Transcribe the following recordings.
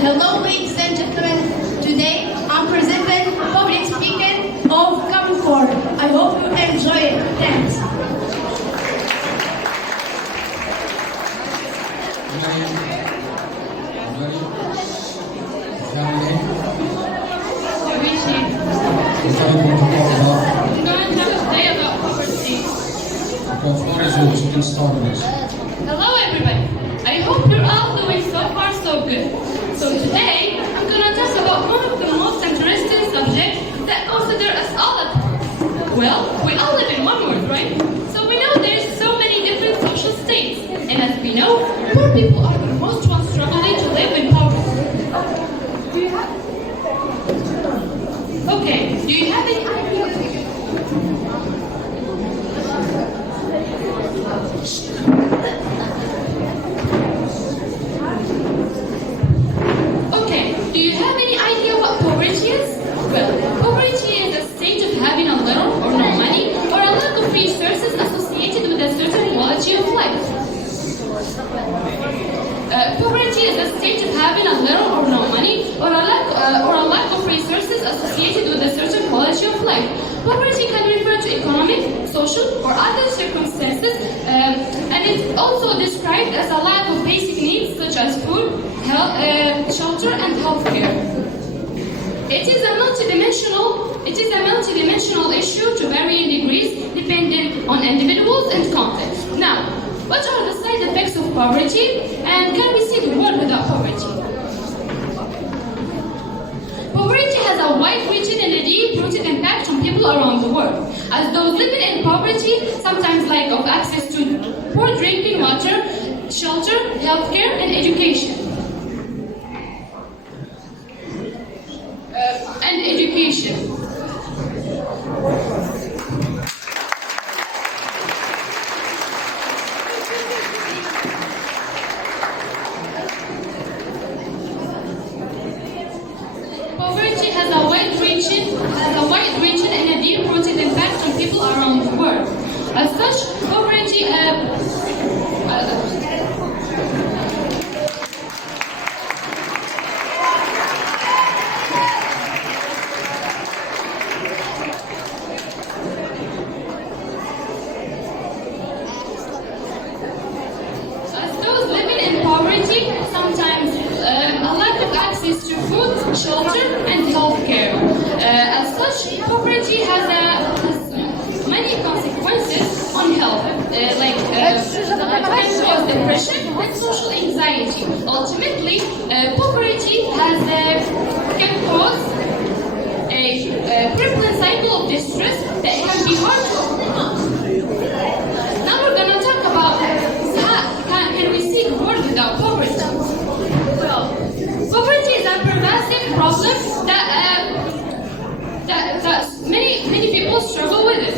Hello, ladies and gentlemen. Today, I'm presenting public speaking of Common Core. I hope you enjoy it. Thanks. Hello everybody, I hope you're all doing so far so good. So today, I'm gonna talk about one of the most interesting subjects that consider us all at home. Well, we all live in one world, right? So we know there's so many different social states. And as we know, poor people are the most ones struggling to live in poverty. Okay, do you have any idea? Okay, do you have any idea what poverty is? Well, poverty is a state of having a little or no money or a lack of resources associated with a certain quality of life. Poverty is a state of having a little or no money or a lack of resources associated with a certain quality of life. Poverty can refer to economic, social, or other circumstances, and it's also described as a lack of basic needs such as food, health, shelter, and healthcare. It is a multidimensional issue to varying degrees depending on individuals and context. Now, what are the side effects of poverty, and can we see the world without poverty? Poverty has a wide-reaching and a deep-rooted impact on people around the world, as those living in poverty sometimes lack of access to poor drinking water, shelter, healthcare, and education. Poverty has a wide-reaching and a deep-rooted impact on people around the world. As such, poverty as those living in poverty sometimes a lack of access to food, shelter, and healthcare. As such, poverty has many consequences on health, it can cause depression and social anxiety. Ultimately, poverty can cause a crippling cycle of distress that can be hard to overcome. Now we're going to talk about how can we see the world without poverty. Well, poverty is a pervasive problem that many people struggle with it.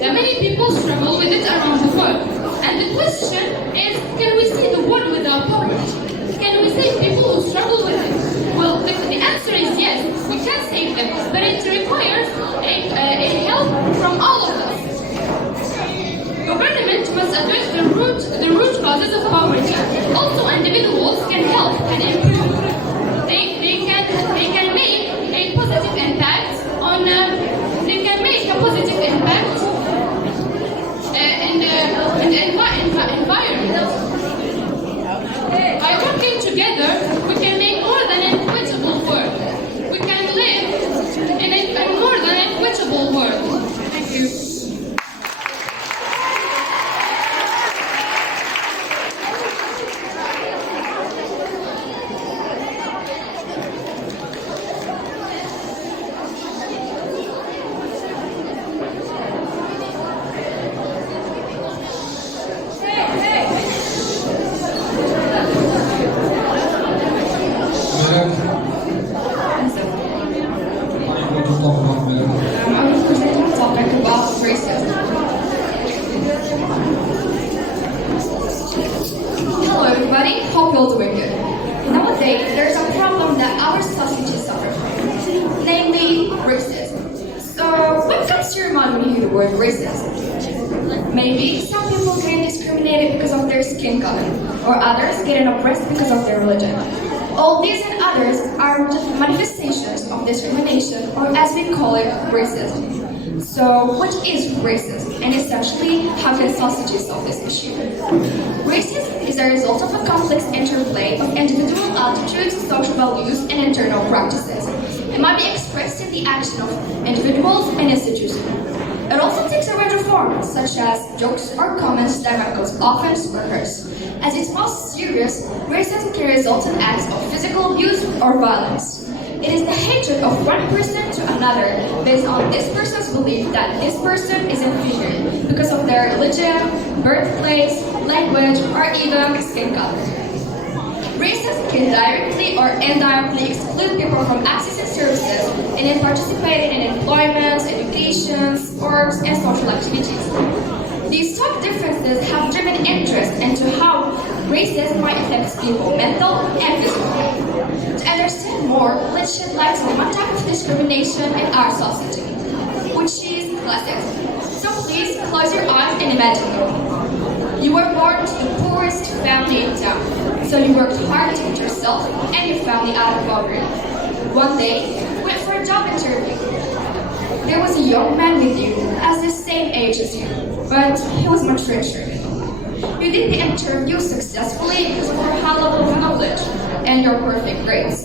That many people struggle with it around the world. And the question is, can we see the world without poverty? Can we save people who struggle with it? Well, the answer is yes, we can save them, but it requires a help from all of us. Government must address the root causes of poverty. Also, individuals can help and improve. They can make a positive impact on. They can make a positive impact in the environment. By working together, we can make more than an equitable world. We can live in a more than equitable world. Thank you. I'm presenting a topic about racism. Hello everybody, hope you're doing good. Nowadays, there's a problem that our society suffers from, namely racism. So, what comes to your mind when you hear the word racism? Maybe some people getting discriminated because of their skin color, or others getting oppressed because of their religion. All these and others are just manifestations of discrimination, or as we call it, racism. So, what is racism? And essentially, how can society solve this issue? Racism is a result of a complex interplay of individual attitudes, social values, and internal practices. It might be expressed in the action of individuals and institutions. It also takes a range of forms, such as jokes or comments that might cause offense or hurt. As its most serious, racism can result in acts of physical abuse or violence. It is the hatred of one person to another based on this person's belief that this person is inferior because of their religion, birthplace, language, or even skin color. Racism can directly or indirectly exclude people from accessing services and in participating in employment, education, sports, and social activities. These top differences have driven interest into how racism might affect people mental and physically. To understand more, let's shed light on one type of discrimination in our society, which is classism. So please close your eyes and imagine. You were born to the poorest family in town, so you worked hard to get yourself and your family out of poverty. One day, you went for a job interview. There was a young man with you, as the same age as you, but he was much richer. You did the interview successfully because of your high level of knowledge and your perfect grades.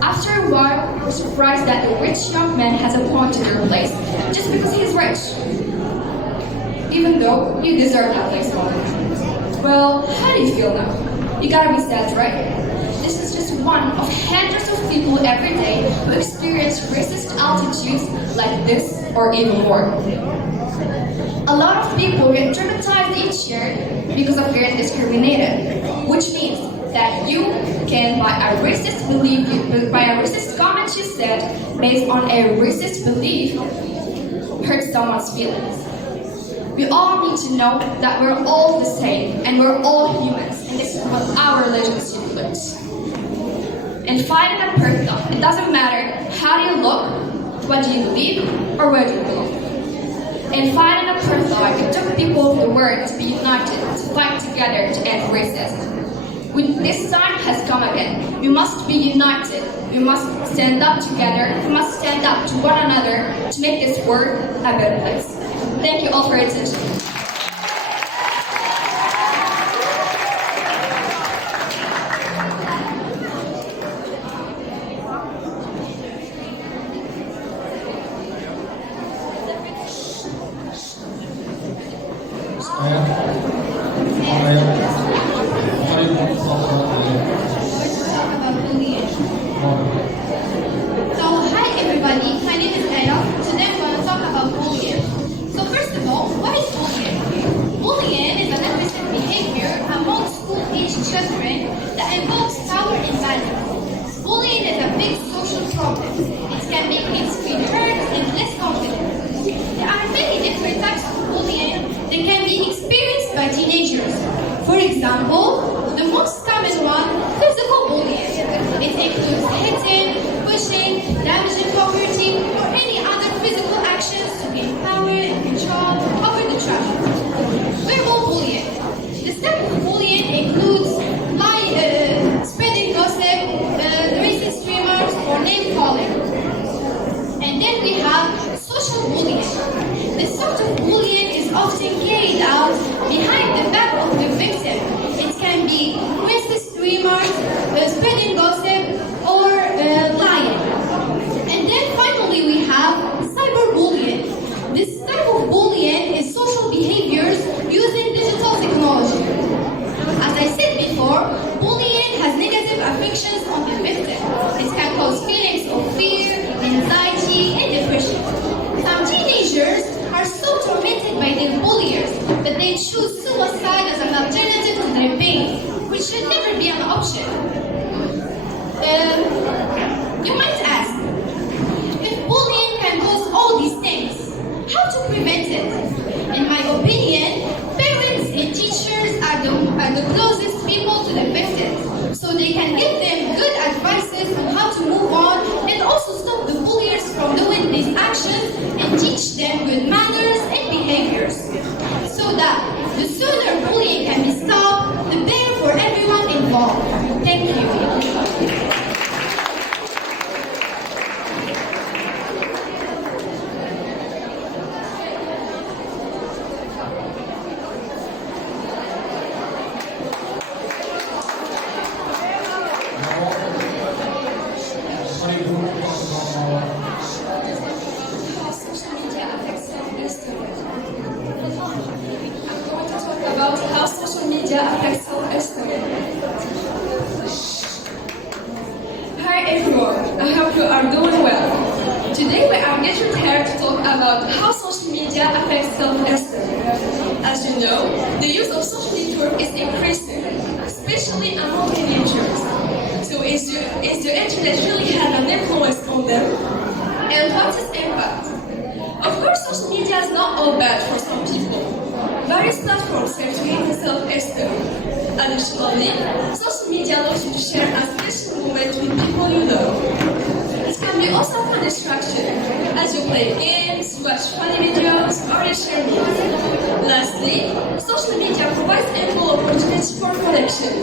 After a while, you were surprised that the rich young man has appointed your place just because he is rich, even though you deserve that place more. Well, how do you feel now? You gotta be sad, right? This is just one of hundreds of people every day who experience racist attitudes like this or even more. A lot of people get traumatized each year because of being discriminated, which means that you can, by a racist comment you said based on a racist belief, hurt someone's feelings. We all need to know that we're all the same and we're all humans, and this is what our religion stipulates. And fighting a person, it doesn't matter how do you look, what do you believe, or where do you belong. In fighting a apartheid, it took people of the world to be united, to fight together to end racism. When this time has come again, we must be united. We must stand up together. We must stand up to one another to make this world a better place. Thank you all for your attention. Hi everybody, my name is Ella. Today I'm going to talk about bullying. So first of all, what is bullying? Bullying is an aggressive behavior among school-aged children that involves power and violence. Bullying is a big social problem. It can make kids feel hurt and less confident. There are many different types of bullying that can be experienced by teenagers. For example, the most common one, physical bullying. It includes hitting, pushing, damaging property, or any other physical actions to gain power and control over the child. Verbal bullying. This type of bullying includes spreading gossip, racist remarks, or name calling. And then we have social bullying. This sort of bullying is often carried out behind the back of the victim. It can be racist remarks, spreading gossip, or lying. And then finally we have cyberbullying. This type of bullying is social behaviors using digital technology. As I said before, bullying has negative affections on the victim. It can cause feelings of fear, anxiety, and depression. Some teenagers are so tormented by their bulliers that they choose suicide as an alternative to their pain, which should never be an option. You might ask, if bullying can cause all these things, how to prevent it? In my opinion, parents and teachers are the closest people to the victims, so they can give them good advices on how to move on and also stop the bulliers from doing these actions and teach them good manners and behaviors, so that the sooner bullying can be stopped, the better for everyone involved. Thank you. How social media affects self-esteem. I'm going to talk about how social media affects self-esteem. Hi everyone, I hope you are doing well. Today we are gathered here to talk about how social media affects self-esteem. As you know, the use of social network is increasing, especially among teenagers. So is the internet really have an influence on them? And what is impact? Of course, social media is not all bad for some people. Various platforms have to gain self-esteem. Additionally, social media allows you to share a special moment with people you love. It can be also a distraction, as you play games, watch funny videos, or you share news. Lastly, social media provides ample opportunity for connection.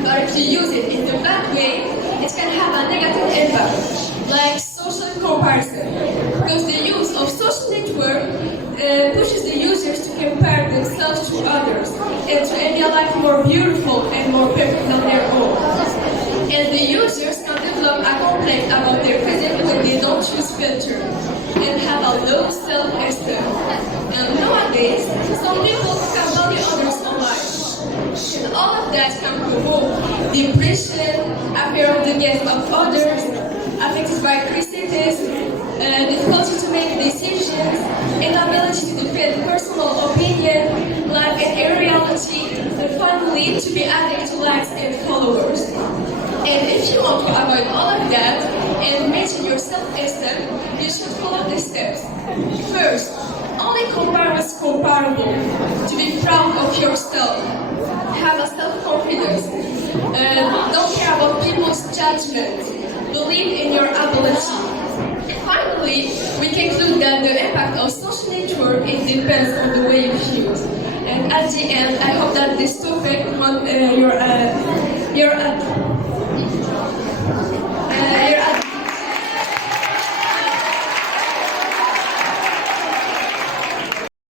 But if you use it in the bad way, it can have a negative impact, like social comparison. Because the use of social network pushes the users to compare themselves to others and to make their life more beautiful and more perfect than their own. And the users can develop a complaint about their physique when they don't choose filter and have a low self-esteem. And nowadays, some people can value others online. And all of that can provoke depression, a fear of the death of others, affected by criticism, difficulty to make decisions, inability to defend personal opinion, life and reality, and finally to be addicted to likes and followers. And if you want to avoid all of that and maintain your self-esteem, you should follow these steps. First, only compare what's comparable. To be proud of yourself. Have a self-confidence. Don't care about people's judgment. Believe in your ability. Finally, we conclude that the impact of social network depends on the way you use. And at the end, I hope that this topic, your